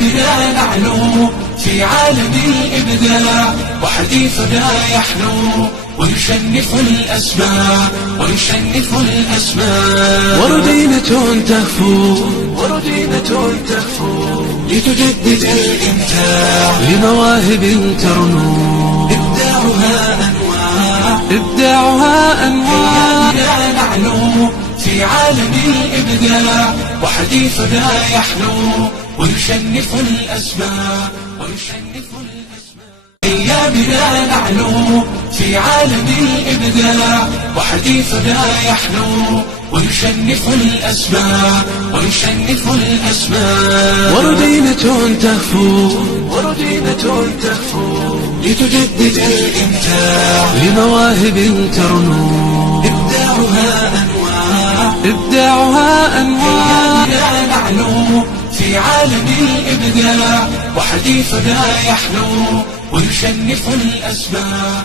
بنا نعلو في عالم الإبداع، وحديثنا يحلو ويشنف الأسماء ويشنف الأسماء. وردينة تهفو لتجدد الإمتاع لمواهب ترنو إبداعها أنواع. نعلو في عالم الإبداع، وحديثنا يحلو ويشنف الأسماء ويشنف الأسماء. أيامنا نعلو في عالم الإبداع، وحديثنا يحلو ويشنف الأسماء ويشنف الأسماء. وردينة تهفو لتجدد الإمتاع لمواهب ترنو إبداعها أنواع. نعلو في عالم الإبداع، وحديثنا يحلو ويشنف الأسماء.